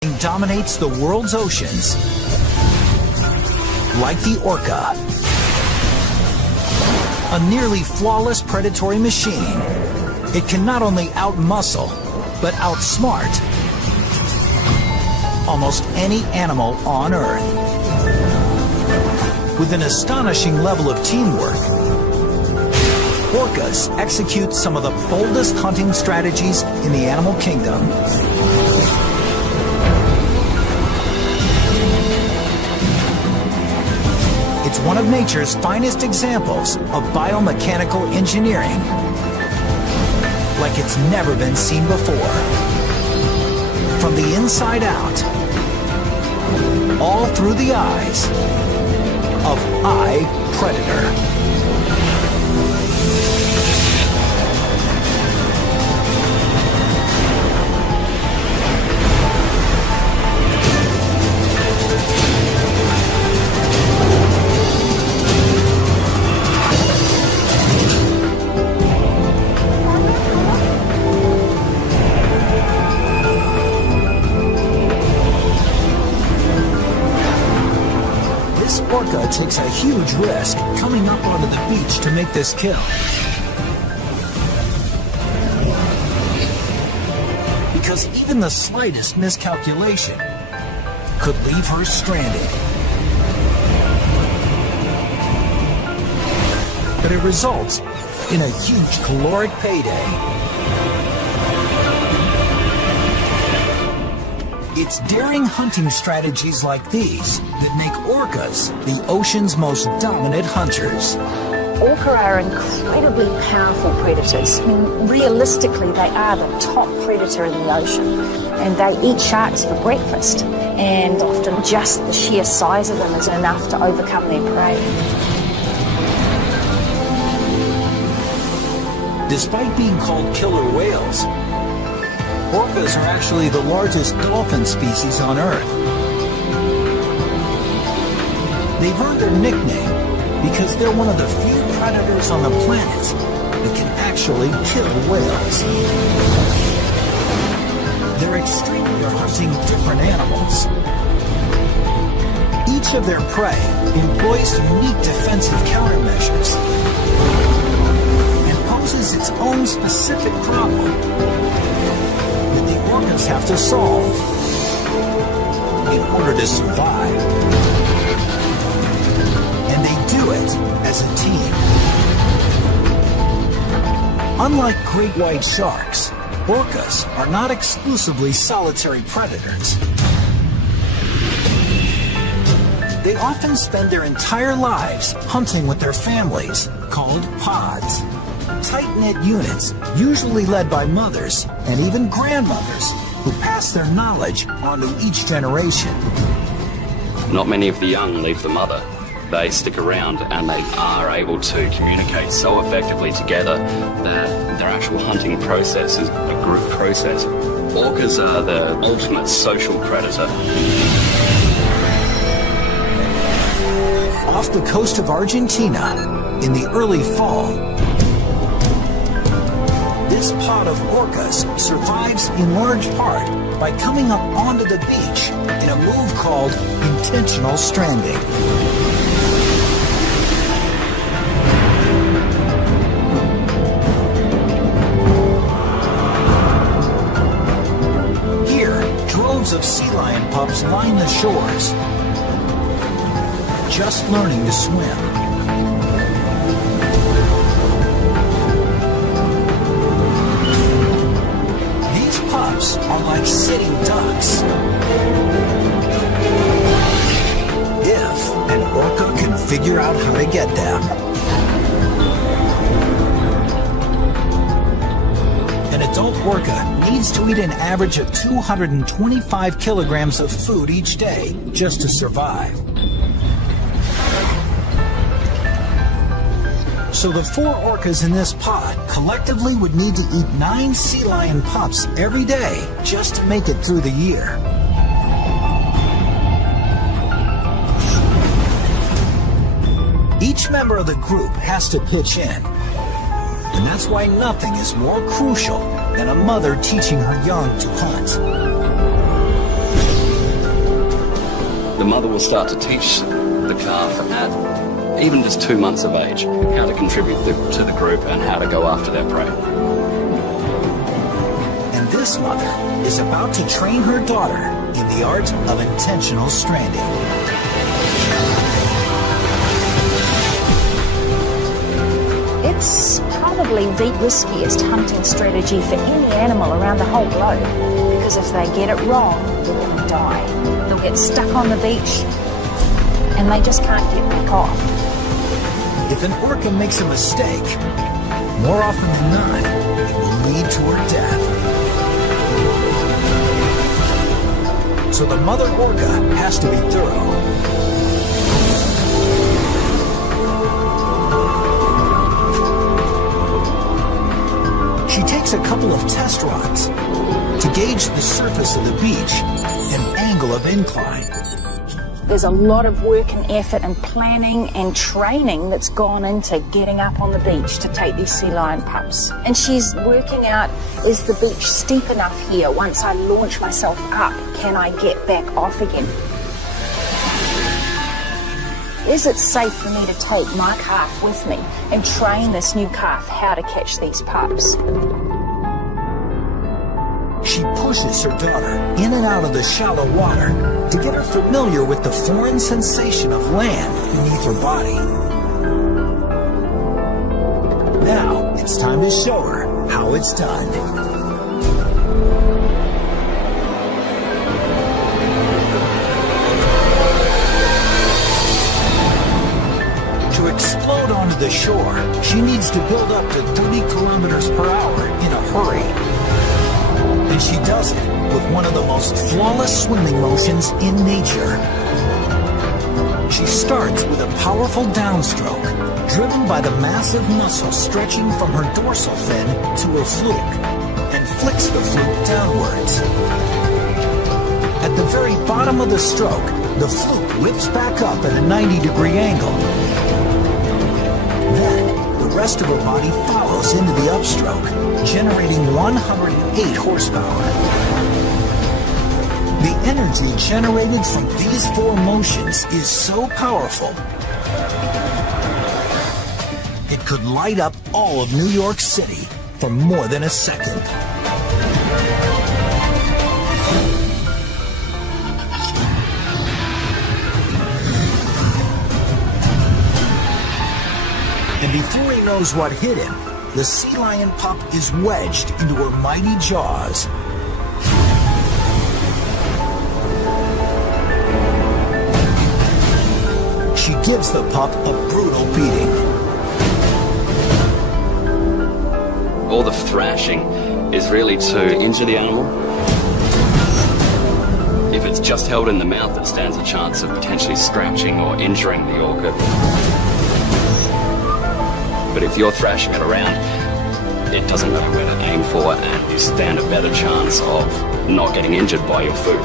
dominates the world's oceans. Like the orca, a nearly flawless predatory machine, it can not only outmuscle, but outsmart almost any animal on Earth. With an astonishing level of teamwork, orcas execute some of the boldest hunting strategies in the animal kingdom. It's one of nature's finest examples of biomechanical engineering, like it's never been seen before. From the inside out, all through the eyes of Predator. Orca takes a huge risk coming up onto the beach to make this kill. Because even the slightest miscalculation could leave her stranded. But it results in a huge caloric payday. It's daring hunting strategies like these that make orcas the ocean's most dominant hunters. Orca are incredibly powerful predators. I mean, realistically, they are the top predator in the ocean, and they eat sharks for breakfast, and often just the sheer size of them is enough to overcome their prey. Despite being called killer whales, orcas are actually the largest dolphin species on Earth. They've earned their nickname because they're one of the few predators on the planet that can actually kill whales. They're extremely hunting different animals. Each of their prey employs unique defensive countermeasures and poses its own specific problem that the orcas have to solve in order to survive. And they do it as a team. Unlike great white sharks, orcas are not exclusively solitary predators. They often spend their entire lives hunting with their families, called pods. Tight-knit units, usually led by mothers and even grandmothers, who pass their knowledge on to each generation. Not many of the young leave the mother. They stick around and they are able to communicate so effectively together that their actual hunting process is a group process. Orcas are the ultimate social predator. Off the coast of Argentina, in the early fall, this pod of orcas survives in large part by coming up onto the beach in a move called intentional stranding. Here, droves of sea lion pups line the shores, just learning to swim. Are like sitting ducks. If an orca can figure out how to get them. An adult orca needs to eat an average of 225 kilograms of food each day just to survive. So the 4 orcas in this pod collectively would need to eat 9 sea lion pups every day just to make it through the year. Each member of the group has to pitch in. And that's why nothing is more crucial than a mother teaching her young to hunt. mother will start to teach the calf at even just 2 months of age how to contribute to the group and how to go after their prey. And this mother is about to train her daughter in the art of intentional stranding. It's probably the riskiest hunting strategy for any animal around the whole globe, because if they get it wrong, they're going to die. They'll get stuck on the beach and they just can't get back off. If an orca makes a mistake, more often than not, it will lead to her death. So the mother orca has to be thorough. She takes a couple of test runs to gauge the surface of the beach and angle of incline. There's a lot of work and effort and planning and training that's gone into getting up on the beach to take these sea lion pups. And she's working out, is the beach steep enough here? Once I launch myself up, can I get back off again? Is it safe for me to take my calf with me and train this new calf how to catch these pups? She pushes her daughter in and out of the shallow water to get her familiar with the foreign sensation of land beneath her body. Now it's time to show her how it's done. To explode onto the shore, she needs to build up to 30 kilometers per hour in a hurry. And she does it with one of the most flawless swimming motions in nature. She starts with a powerful downstroke, driven by the massive muscle stretching from her dorsal fin to her fluke, and flicks the fluke downwards. At the very bottom of the stroke, the fluke whips back up at a 90-degree angle. Then, the rest of her body follows into the upstroke, generating 108 horsepower. The energy generated from these four motions is so powerful, it could light up all of New York City for more than a second. And before he knows what hit him, the sea lion pup is wedged into her mighty jaws. She gives the pup a brutal beating. All the thrashing is really to injure the animal. If it's just held in the mouth, it stands a chance of potentially scratching or injuring the orca. But if you're thrashing it around, it doesn't matter where to aim for, and you stand a better chance of not getting injured by your food.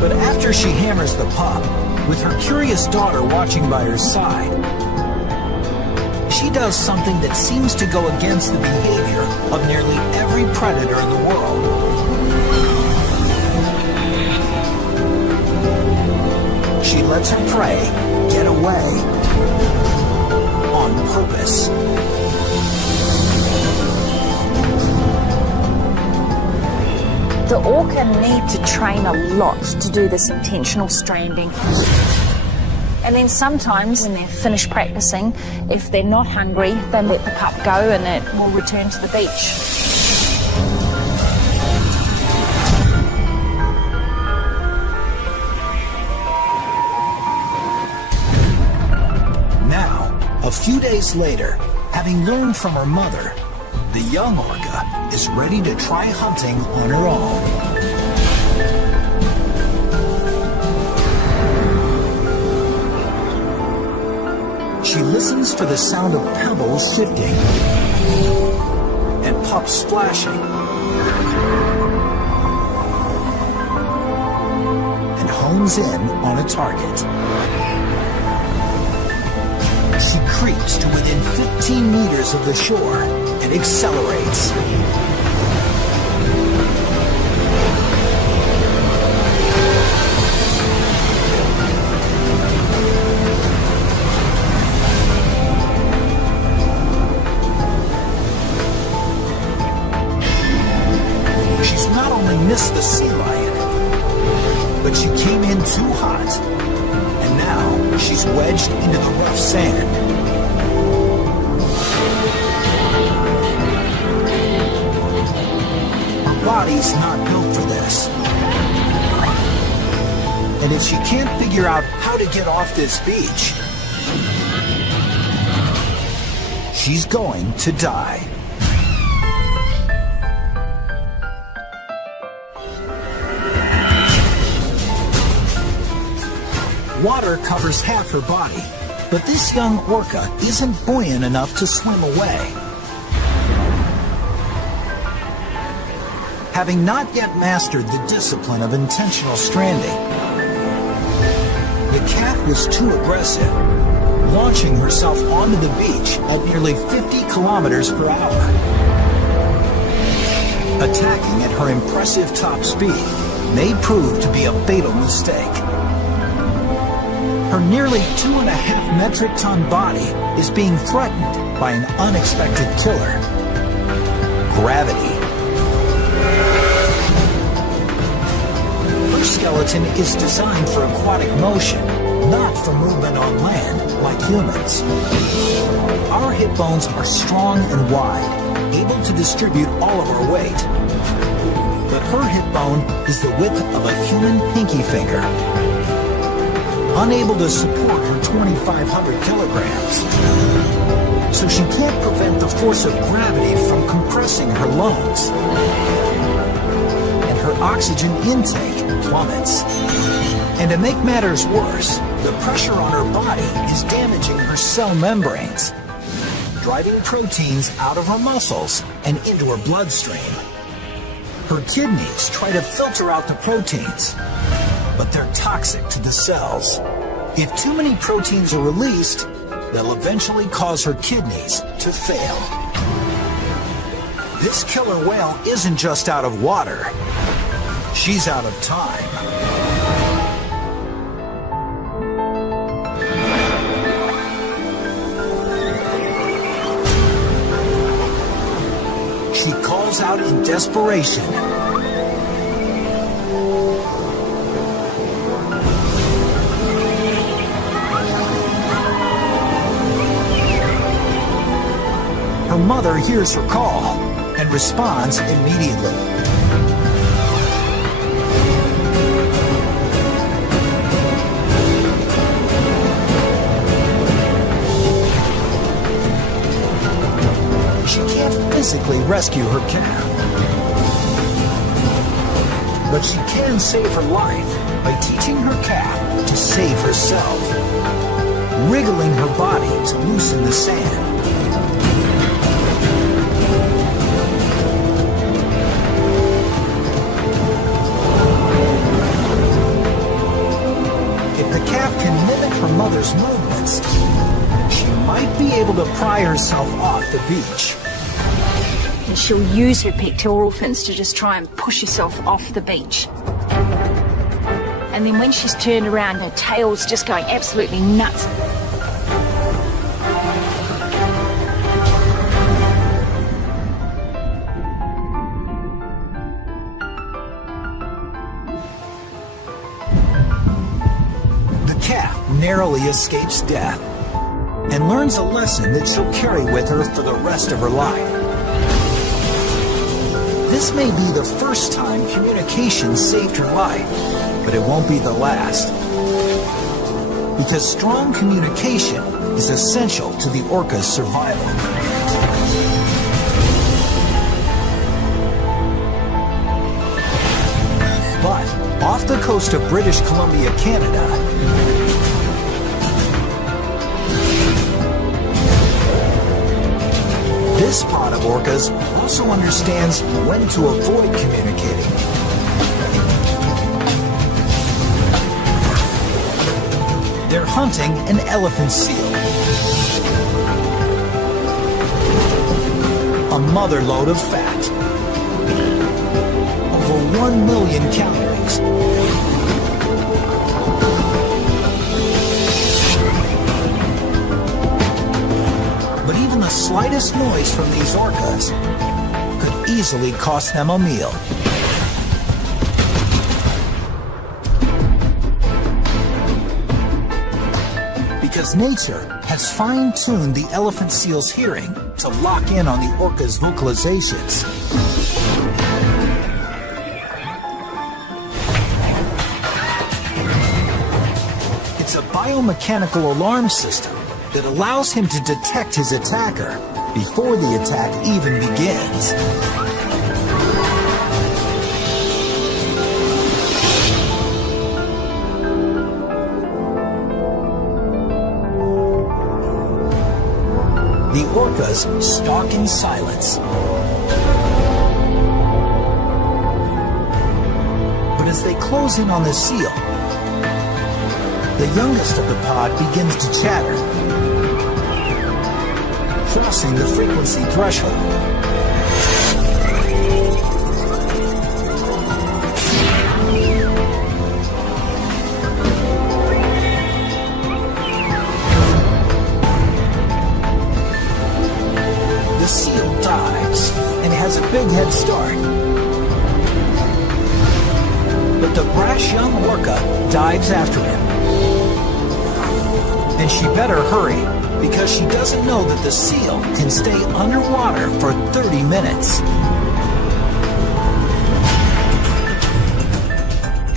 But after she hammers the pup, with her curious daughter watching by her side, she does something that seems to go against the behavior of nearly every predator in the world. She lets her prey get away on purpose. The orca need to train a lot to do this intentional stranding. And then sometimes when they're finished practicing, if they're not hungry, they let the pup go and it will return to the beach. A few days later, having learned from her mother, the young orca is ready to try hunting on her own. She listens for the sound of pebbles shifting and pups splashing, and hones in on a target. She creeps to within 15 meters of the shore and accelerates. missed the sea lion. But she came in too hot, and now she's wedged into the rough sand. Her body's not built for this. And if she can't figure out how to get off this beach, she's going to die. Water covers half her body, but this young orca isn't buoyant enough to swim away. Having not yet mastered the discipline of intentional stranding, the cat was too aggressive, launching herself onto the beach at nearly 50 kilometers per hour. Attacking at her impressive top speed may prove to be a fatal mistake. Her nearly 2.5 metric ton body is being threatened by an unexpected killer: gravity. Her skeleton is designed for aquatic motion, not for movement on land like humans. Our hip bones are strong and wide, able to distribute all of our weight. But her hip bone is the width of a human pinky finger, unable to support her 2,500 kilograms. So she can't prevent the force of gravity from compressing her lungs. And her oxygen intake plummets. And to make matters worse, the pressure on her body is damaging her cell membranes, driving proteins out of her muscles and into her bloodstream. Her kidneys try to filter out the proteins, but they're toxic to the cells. If too many proteins are released, they'll eventually cause her kidneys to fail. This killer whale isn't just out of water, she's out of time. She calls out in desperation. Her mother hears her call and responds immediately. She can't physically rescue her calf, but she can save her life by teaching her calf to save herself, wriggling her body to loosen the sand. Her mother's movements, she might be able to pry herself off the beach. And she'll use her pectoral fins to just try and push herself off the beach. And then when she's turned around, her tail's just going absolutely nuts. Narrowly escapes death and learns a lesson that she'll carry with her for the rest of her life. This may be the first time communication saved her life, but it won't be the last. Because strong communication is essential to the orca's survival. But off the coast of British Columbia, Canada, this pod of orcas also understands when to avoid communicating. They're hunting an elephant seal, a mother load of fat, over 1 million calories. But even the slightest noise from these orcas could easily cost them a meal. because nature has fine-tuned the elephant seal's hearing to lock in on the orca's vocalizations. It's a biomechanical alarm system that allows him to detect his attacker before the attack even begins. The orcas stalk in silence. But as they close in on the seal, the youngest of the pod begins to chatter, crossing the frequency threshold. The seal dives and has a big head start. But the brash young orca dives after him. And she better hurry, because she doesn't know that the seal can stay underwater for 30 minutes.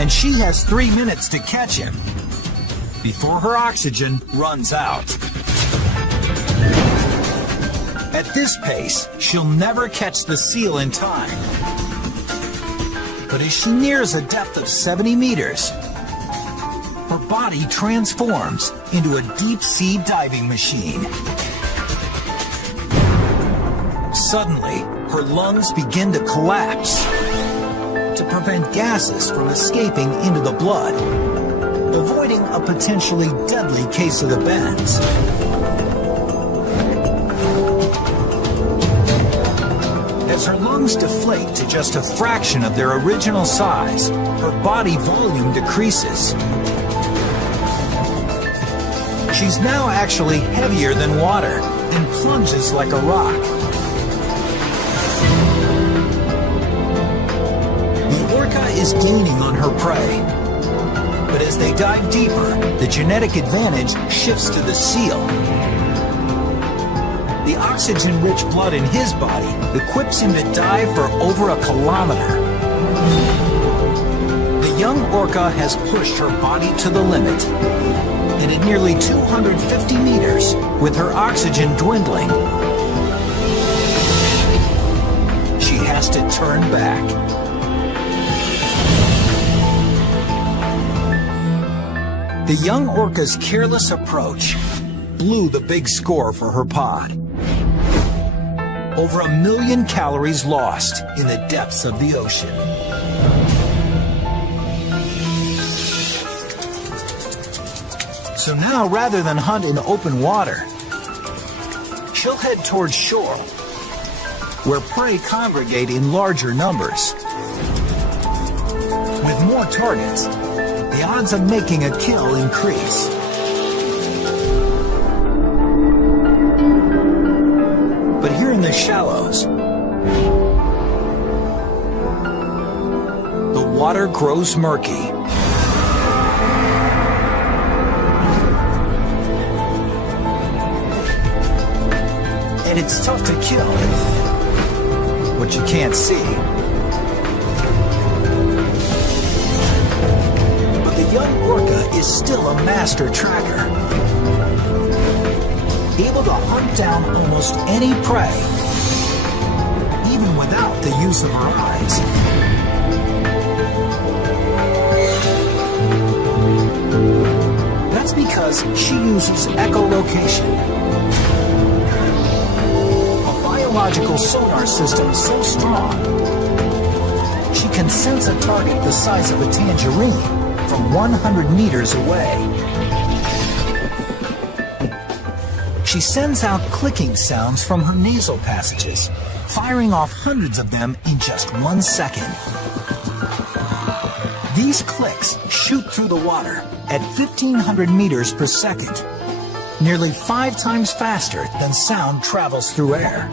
And she has 3 minutes to catch him before her oxygen runs out. At this pace, she'll never catch the seal in time. But as she nears a depth of 70 meters, her body transforms into a deep-sea diving machine. Suddenly, her lungs begin to collapse to prevent gases from escaping into the blood, avoiding a potentially deadly case of the bends. As her lungs deflate to just a fraction of their original size, her body volume decreases. She's now actually heavier than water and plunges like a rock. The orca is gaining on her prey. But as they dive deeper, the genetic advantage shifts to the seal. The oxygen-rich blood in his body equips him to dive for over a kilometer. The young orca has pushed her body to the limit. And at nearly 250 meters, with her oxygen dwindling, she has to turn back. The young orca's careless approach blew the big score for her pod. Over 1 million calories lost in the depths of the ocean. So now, rather than hunt in open water, she'll head towards shore, where prey congregate in larger numbers. With more targets, the odds of making a kill increase. But here in the shallows, the water grows murky. And it's tough to kill what you can't see. But the young orca is still a master tracker, able to hunt down almost any prey, even without the use of her eyes. That's because she uses echolocation, biological sonar system so strong, she can sense a target the size of a tangerine from 100 meters away. She sends out clicking sounds from her nasal passages, firing off hundreds of them in just 1 second. These clicks shoot through the water at 1,500 meters per second, nearly 5 times faster than sound travels through air.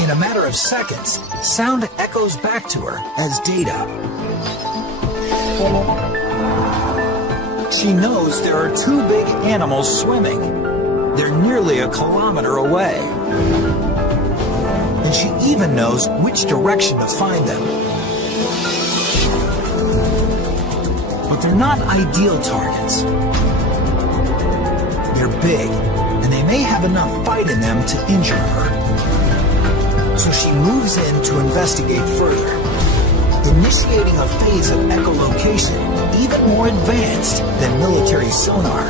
In a matter of seconds, sound echoes back to her as data. She knows there are two big animals swimming. They're nearly a kilometer away. And she even knows which direction to find them. But they're not ideal targets. They're big, and they may have enough fight in them to injure her. So she moves in to investigate further, initiating a phase of echolocation even more advanced than military sonar.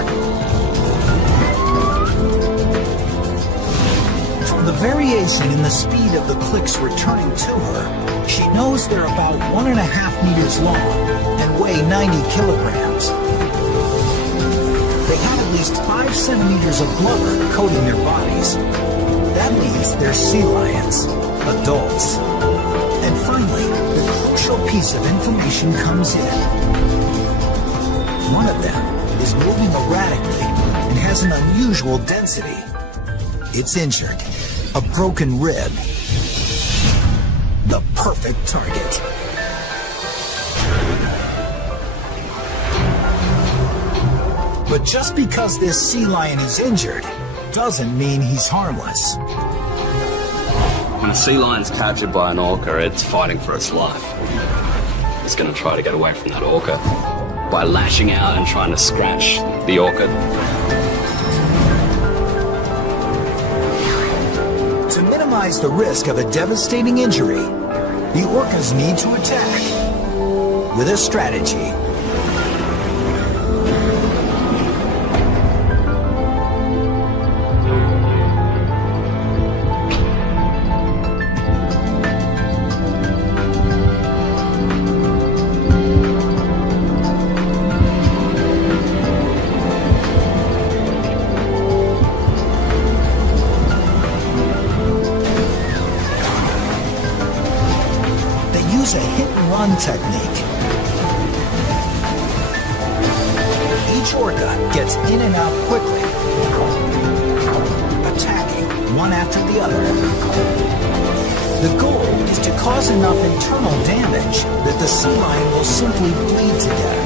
From the variation in the speed of the clicks returning to her, she knows they're about 1.5 meters long and weigh 90 kilograms. They have at least 5 centimeters of blubber coating their bodies. That means they're sea lions, adults. And finally, the crucial piece of information comes in. One of them is moving erratically and has an unusual density. It's injured, a broken rib. The perfect target. But just because this sea lion is injured doesn't mean he's harmless. When a sea lion's captured by an orca, it's fighting for its life. It's going to try to get away from that orca by lashing out and trying to scratch the orca. To minimize the risk of a devastating injury, the orcas need to attack with a strategy. A hit-and-run technique. Each orca gets in and out quickly, attacking one after the other. The goal is to cause enough internal damage that the sea lion will simply bleed to death.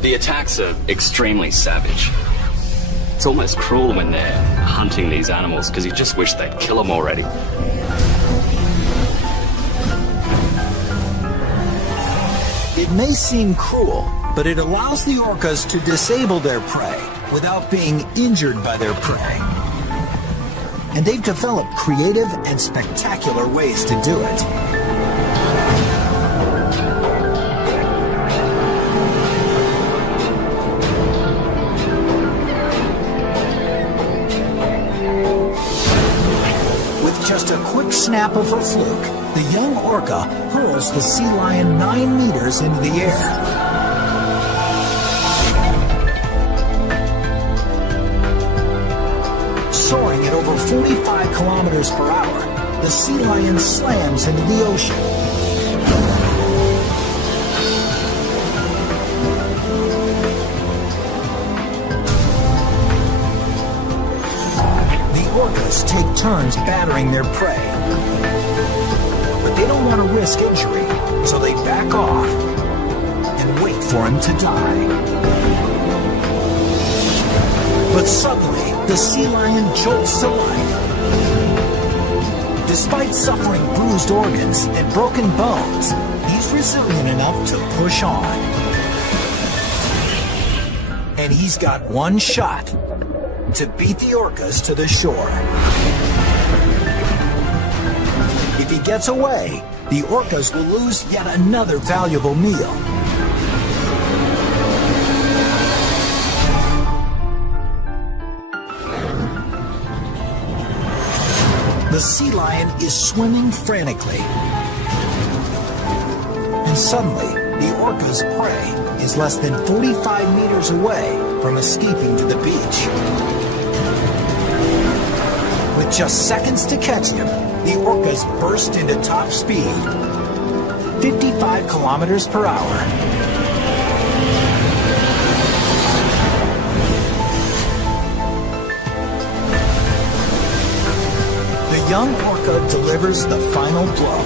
The attacks are extremely savage. It's almost cruel when they're hunting these animals because you just wish they'd kill them already. It may seem cruel, but it allows the orcas to disable their prey without being injured by their prey. And they've developed creative and spectacular ways to do it. Just a quick snap of her fluke, the young orca hurls the sea lion 9 meters into the air. Soaring at over 45 kilometers per hour, the sea lion slams into the ocean. Orcas take turns battering their prey. But they don't want to risk injury, so they back off and wait for him to die. But suddenly, the sea lion jolts to life. Despite suffering bruised organs and broken bones, he's resilient enough to push on. And he's got one shot to beat the orcas to the shore. If he gets away, the orcas will lose yet another valuable meal. The sea lion is swimming frantically. And suddenly, the orca's prey is less than 45 meters away from escaping to the beach. With just seconds to catch him, the orcas burst into top speed, 55 kilometers per hour. young orca delivers the final blow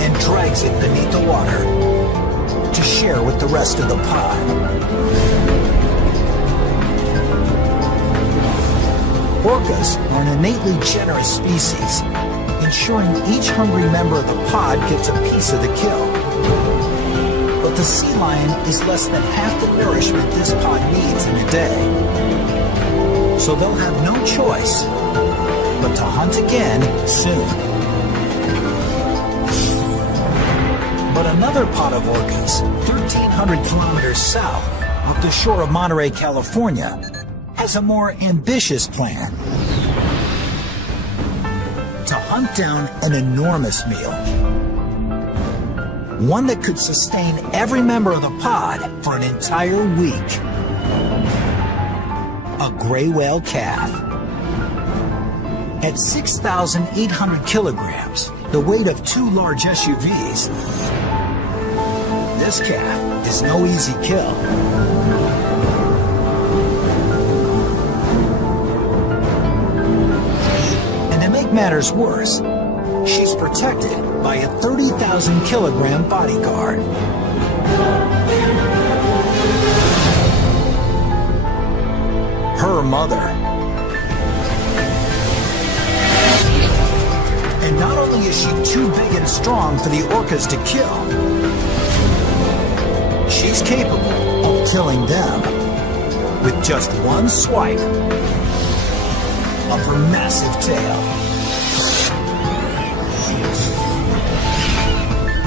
and drags it beneath the water to share with the rest of the pod. Orcas are an innately generous species, ensuring each hungry member of the pod gets a piece of the kill. But the sea lion is less than half the nourishment this pod needs in a day. So they'll have no choice but to hunt again soon. But another pod of orcas, 1,300 kilometers south off the shore of Monterey, California, has a more ambitious plan: to hunt down an enormous meal. One that could sustain every member of the pod for an entire week. A gray whale calf. At 6,800 kilograms, the weight of 2 large SUVs, this calf is no easy kill. And to make matters worse, she's protected by a 30,000 kilogram bodyguard. Her mother. And not only is she too big and strong for the orcas to kill, she's capable of killing them with just one swipe of her massive tail.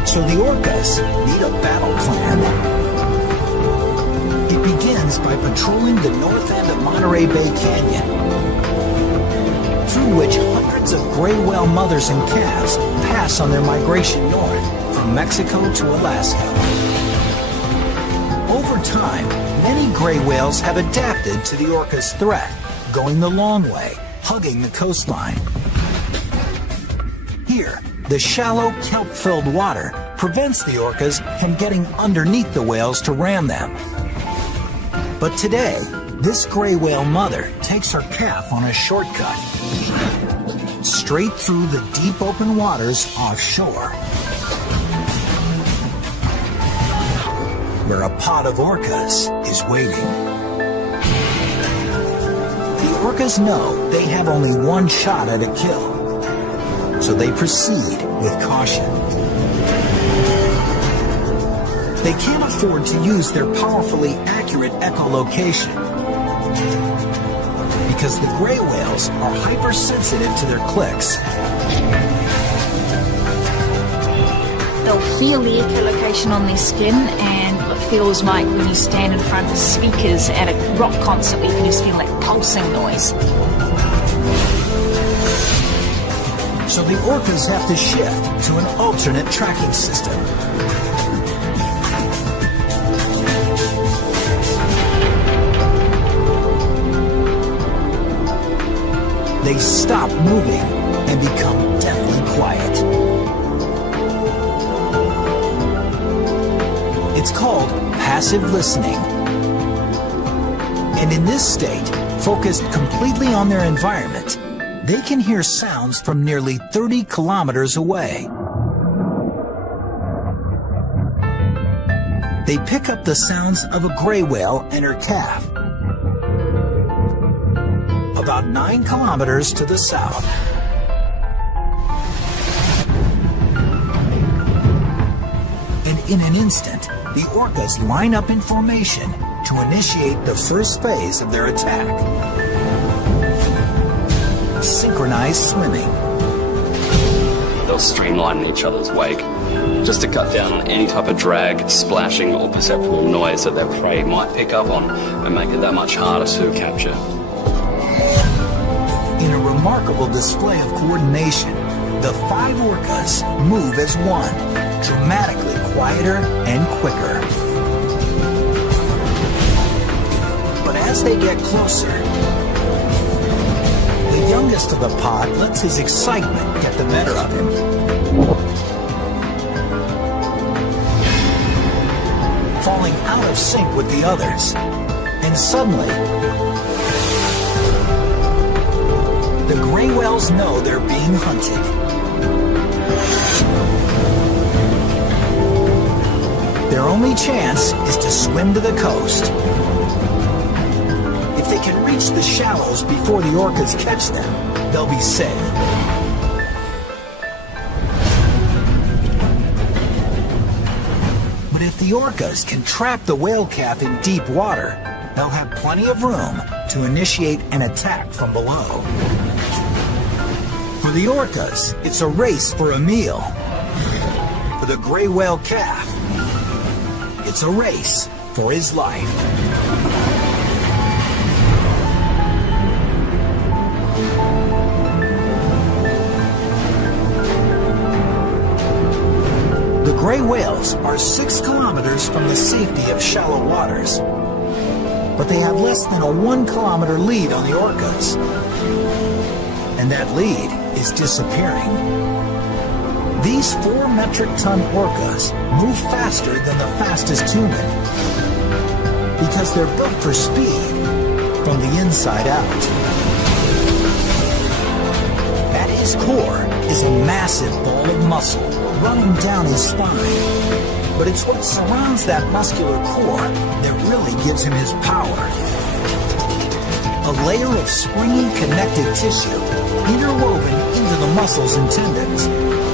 So the orcas need a battle plan. It begins by patrolling the north end of Monterey Bay Canyon, through which hundreds of gray whale mothers and calves pass on their migration north from Mexico to Alaska. Over time, many gray whales have adapted to the orca's threat, going the long way, hugging the coastline. Here, the shallow, kelp-filled water prevents the orcas from getting underneath the whales to ram them. But today, this gray whale mother takes her calf on a shortcut, straight through the deep open waters offshore, where a pod of orcas is waiting. The orcas know they have only one shot at a kill, so they proceed with caution. They can't afford to use their powerfully accurate echolocation, because the gray whales are hypersensitive to their clicks. They'll feel the echolocation on their skin, and it feels like when you stand in front of speakers at a rock concert, you can just feel that pulsing noise. So the orcas have to shift to an alternate tracking system. They stop moving and become deathly quiet. It's called passive listening. And in this state, focused completely on their environment, they can hear sounds from nearly 30 kilometers away. They pick up the sounds of a gray whale and her calf, about 9 kilometers to the south. And in an instant, the orcas line up in formation to initiate the first phase of their attack: synchronized swimming. They'll streamline in each other's wake, just to cut down on any type of drag, splashing, or perceptible noise that their prey might pick up on, and make it that much harder to capture. In a remarkable display of coordination, the 5 orcas move as one, dramatically quieter and quicker. But as they get closer, the youngest of the pod lets his excitement get the better of him. Falling out of sync with the others, and suddenly, the gray whales know they're being hunted. Their only chance is to swim to the coast. If they can reach the shallows before the orcas catch them, they'll be safe. But if the orcas can trap the whale calf in deep water, they'll have plenty of room to initiate an attack from below. For the orcas, it's a race for a meal. For the gray whale calf, it's a race for his life. The gray whales are 6 kilometers from the safety of shallow waters, but they have less than a 1 kilometer lead on the orcas. And that lead is disappearing. These 4 metric ton orcas move faster than the fastest human because they're built for speed from the inside out. At his core is a massive ball of muscle running down his spine. But it's what surrounds that muscular core that really gives him his power. A layer of springy connective tissue interwoven into the muscles and tendons,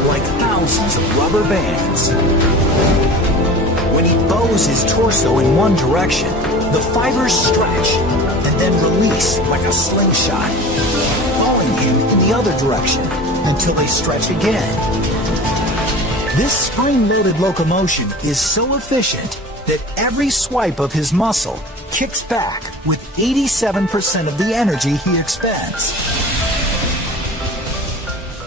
like thousands of rubber bands. When he bows his torso in one direction, the fibers stretch and then release like a slingshot, pulling him in the other direction until they stretch again. This spring-loaded locomotion is so efficient that every swipe of his muscle kicks back with 87% of the energy he expends.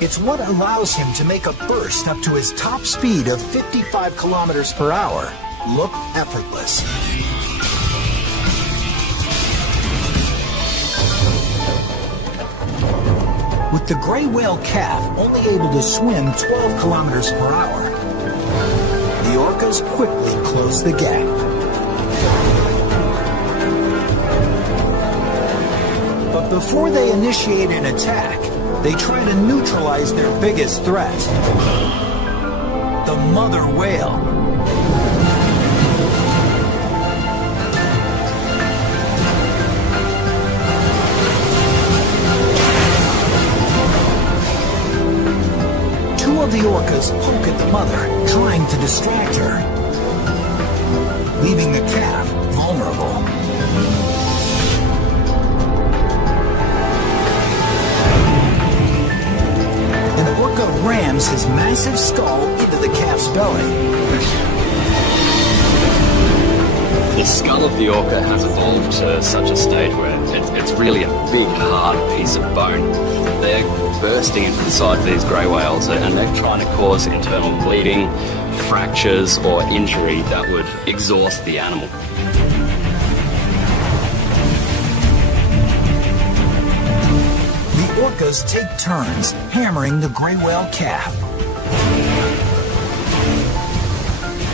It's what allows him to make a burst up to his top speed of 55 kilometers per hour look effortless. With the gray whale calf only able to swim 12 kilometers per hour, the orcas quickly close the gap. But before they initiate an attack, they try to neutralize their biggest threat, the mother whale. Two of the orcas poke at the mother, trying to distract her, leaving the calf vulnerable. An orca rams his massive skull into the calf's belly. The skull of the orca has evolved to such a stage where it's really a big, hard piece of bone. They're bursting inside these grey whales and they're trying to cause internal bleeding, fractures or injury that would exhaust the animal. The orcas take turns hammering the grey whale calf.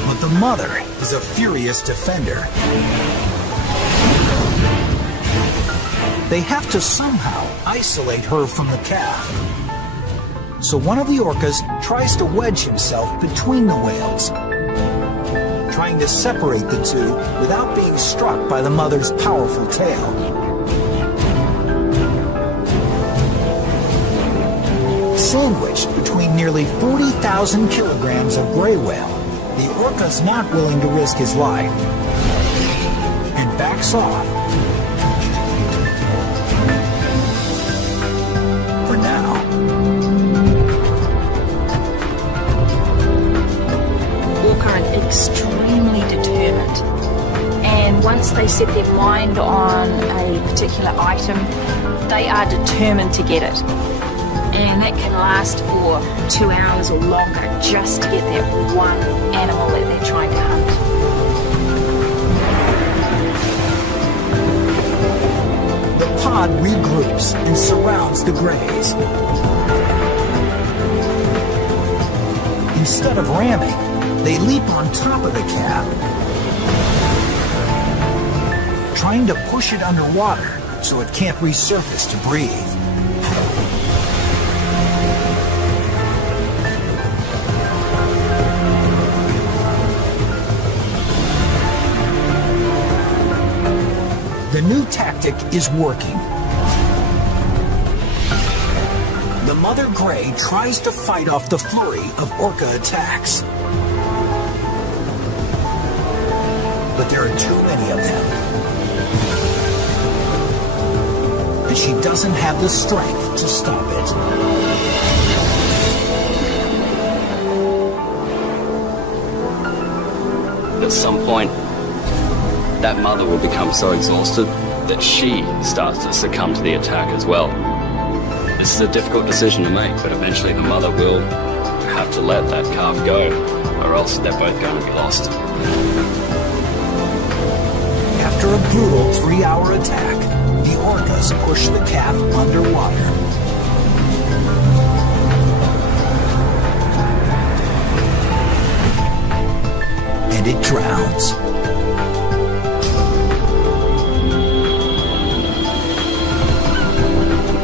But the mother is a furious defender. They have to somehow isolate her from the calf. So one of the orcas tries to wedge himself between the whales, trying to separate the two without being struck by the mother's powerful tail. Sandwiched between nearly 40,000 kilograms of gray whale, the orca's not willing to risk his life and backs off. For now. Orca are extremely determined, and once they set their mind on a particular item, they are determined to get it. And that can last for 2 hours or longer just to get that one animal that they're trying to hunt. The pod regroups and surrounds the greys. Instead of ramming, they leap on top of the calf, trying to push it underwater so it can't resurface to breathe. new tactic is working. The mother gray tries to fight off the flurry of orca attacks. But there are too many of them. And she doesn't have the strength to stop it. At some point, that mother will become so exhausted that she starts to succumb to the attack as well. This is a difficult decision to make, but eventually the mother will have to let that calf go, or else they're both going to be lost. After a brutal 3-hour attack, the orcas push the calf underwater. And it drowns.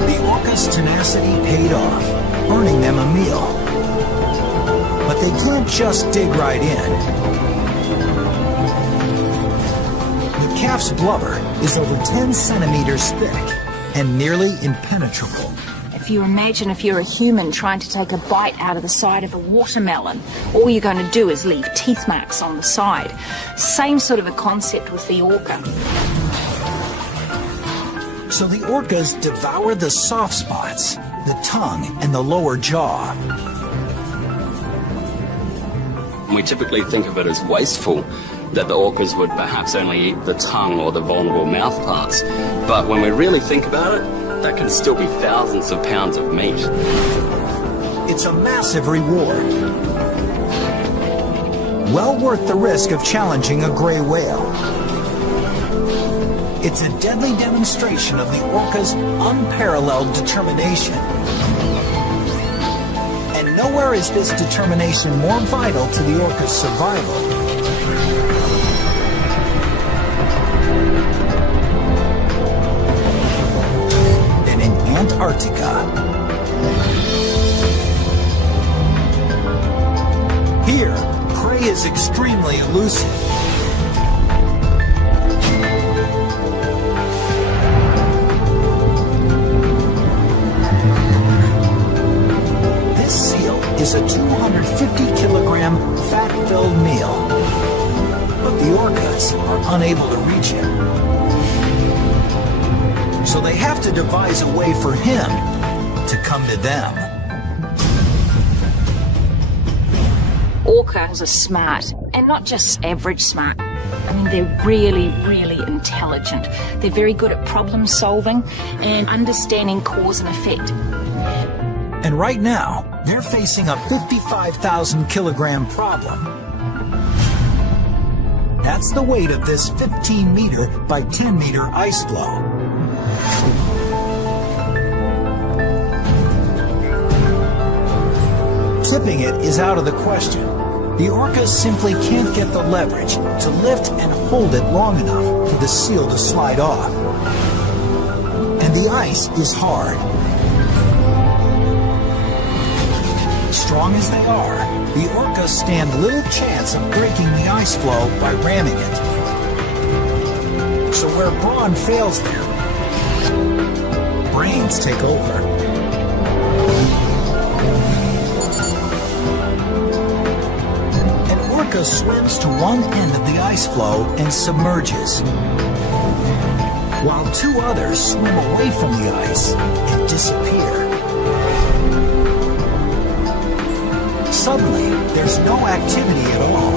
The orca's tenacity paid off, earning them a meal. But they can't just dig right in. The calf's blubber is over 10 centimeters thick and nearly impenetrable. If you imagine if you're a human trying to take a bite out of the side of a watermelon, all you're going to do is leave teeth marks on the side. Same sort of a concept with the orca. So the orcas devour the soft spots, the tongue and the lower jaw. We typically think of it as wasteful, that the orcas would perhaps only eat the tongue or the vulnerable mouth parts. But when we really think about it, that can still be thousands of pounds of meat. It's a massive reward. Well worth the risk of challenging a gray whale. It's a deadly demonstration of the orca's unparalleled determination. And nowhere is this determination more vital to the orca's survival than in Antarctica. Here, prey is extremely elusive. This seal is a 250-kilogram fat-filled meal, but the orcas are unable to reach him. So they have to devise a way for him to come to them. Orcas are smart, and not just average smart. I mean, they're really, really intelligent. They're very good at problem solving and understanding cause and effect. And right now, they're facing a 55,000-kilogram problem. That's the weight of this 15-meter by 10-meter ice floe. Tipping it is out of the question. The orcas simply can't get the leverage to lift and hold it long enough for the seal to slide off. And the ice is hard. Strong as they are, the orcas stand little chance of breaking the ice floe by ramming it. So where brawn fails them, brains take over. An orca swims to one end of the ice floe and submerges, while two others swim away from the ice and disappear. Suddenly, there's no activity at all.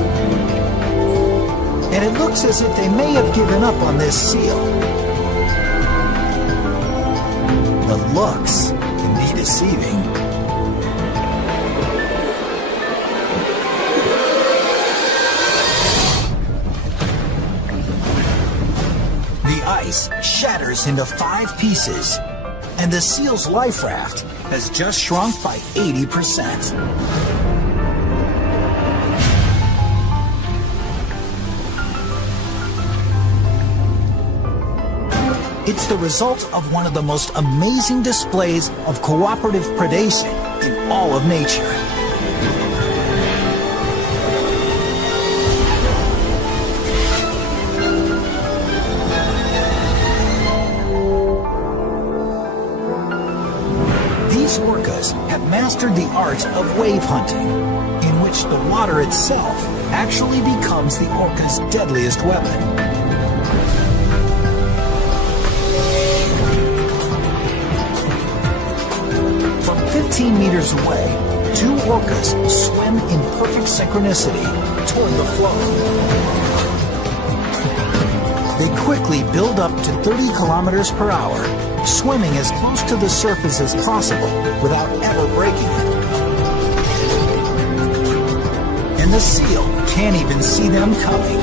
And it looks as if they may have given up on this seal. The looks can be deceiving. The ice shatters into 5 pieces, and the seal's life raft has just shrunk by 80%. It's the result of one of the most amazing displays of cooperative predation in all of nature. mastered the art of wave hunting, in which the water itself actually becomes the orca's deadliest weapon. From 15 meters away, two orcas swim in perfect synchronicity toward the flow. They quickly build up to 30 kilometers per hour, swimming as close to the surface as possible without ever breaking it. And the seal can't even see them coming.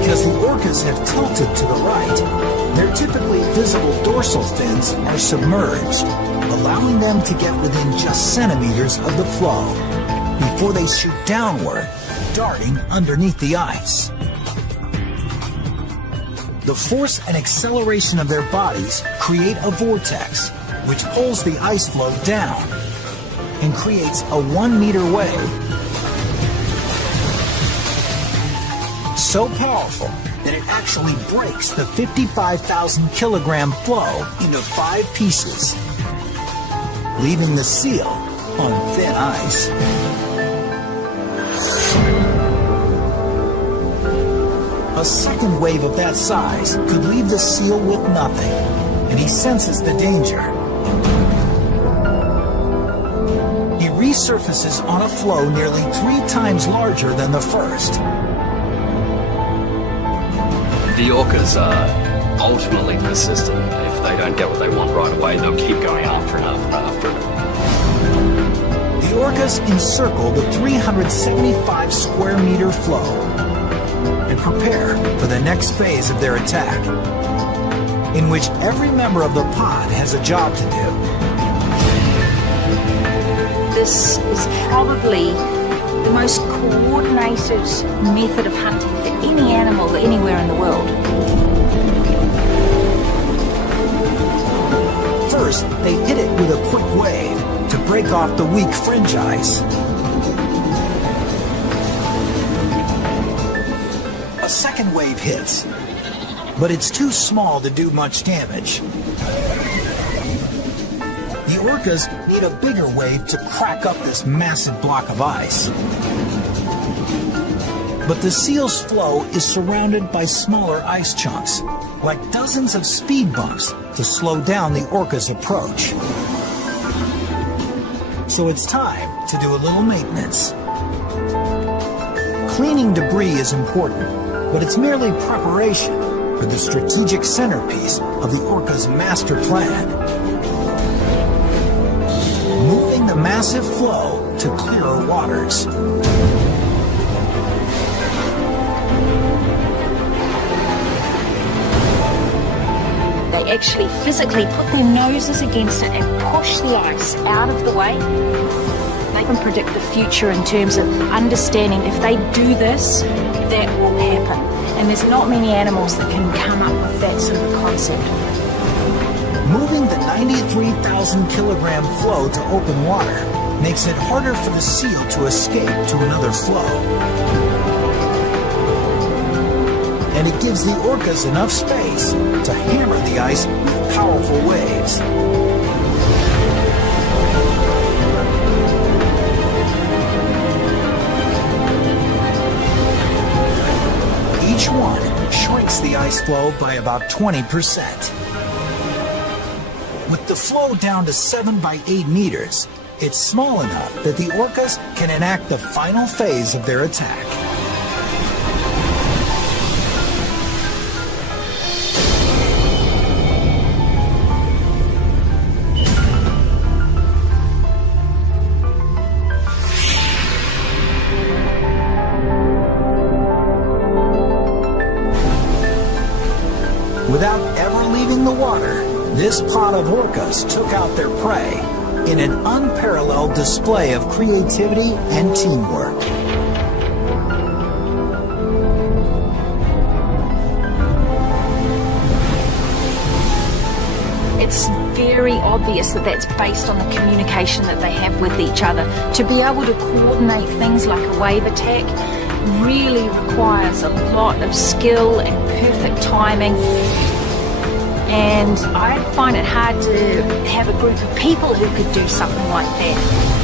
Because the orcas have tilted to the right, their typically visible dorsal fins are submerged, allowing them to get within just centimeters of the flow before they shoot downward, darting underneath the ice. The force and acceleration of their bodies create a vortex, which pulls the ice floe down and creates a 1 meter wave. So powerful that it actually breaks the 55,000 kilogram floe into 5 pieces, leaving the seal on thin ice. A second wave of that size could leave the seal with nothing, and he senses the danger. He resurfaces on a floe nearly 3 times larger than the first. The orcas are ultimately persistent. If they don't get what they want right away, they'll keep going after it, after it, after it. The orcas encircle the 375 square meter floe and prepare for the next phase of their attack, in which every member of the pod has a job to do. This is probably the most coordinated method of hunting for any animal anywhere in the world. First, they hit it with a quick wave to break off the weak fringe ice. A second wave hits, but it's too small to do much damage. The orcas need a bigger wave to crack up this massive block of ice. But the seal's flow is surrounded by smaller ice chunks, like dozens of speed bumps to slow down the orca's approach. So it's time to do a little maintenance. Cleaning debris is important, but it's merely preparation for the strategic centerpiece of the orca's master plan. Moving the massive flow to clearer waters. They actually physically put their noses against it and push the ice out of the way. They can predict the future in terms of understanding if they do this, that will happen. And there's not many animals that can come up with that sort of concept. Moving the 93,000 kilogram floe to open water makes it harder for the seal to escape to another floe. And it gives the orcas enough space to hammer the ice with powerful waves. Each one shrinks the ice floe by about 20%. With the flow down to 7 by 8 meters, it's small enough that the orcas can enact the final phase of their attack. Without ever leaving the water, this pod of orcas took out their prey in an unparalleled display of creativity and teamwork. It's very obvious that that's based on the communication that they have with each other. To be able to coordinate things like a wave attack really requires a lot of skill and perfect timing. And I find it hard to have a group of people who could do something like that.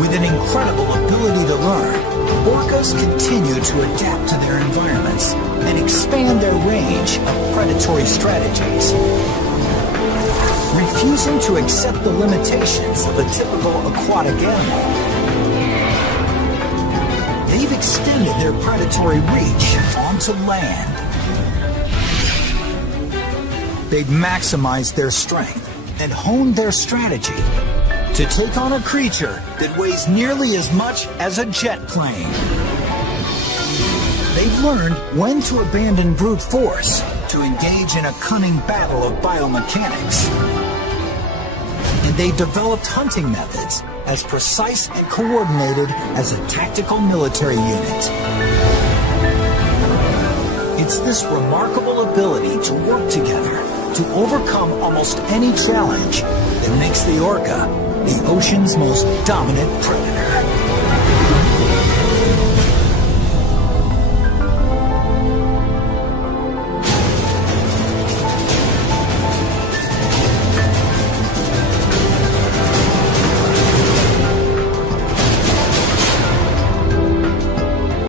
With an incredible ability to learn, orcas continue to adapt to their environments and expand their range of predatory strategies. Refusing to accept the limitations of a typical aquatic animal, they've extended their predatory reach onto land. They've maximized their strength and honed their strategy to take on a creature that weighs nearly as much as a jet plane. They've learned when to abandon brute force to engage in a cunning battle of biomechanics. And they developed hunting methods as precise and coordinated as a tactical military unit. It's this remarkable ability to work together to overcome almost any challenge that makes the orca the ocean's most dominant predator.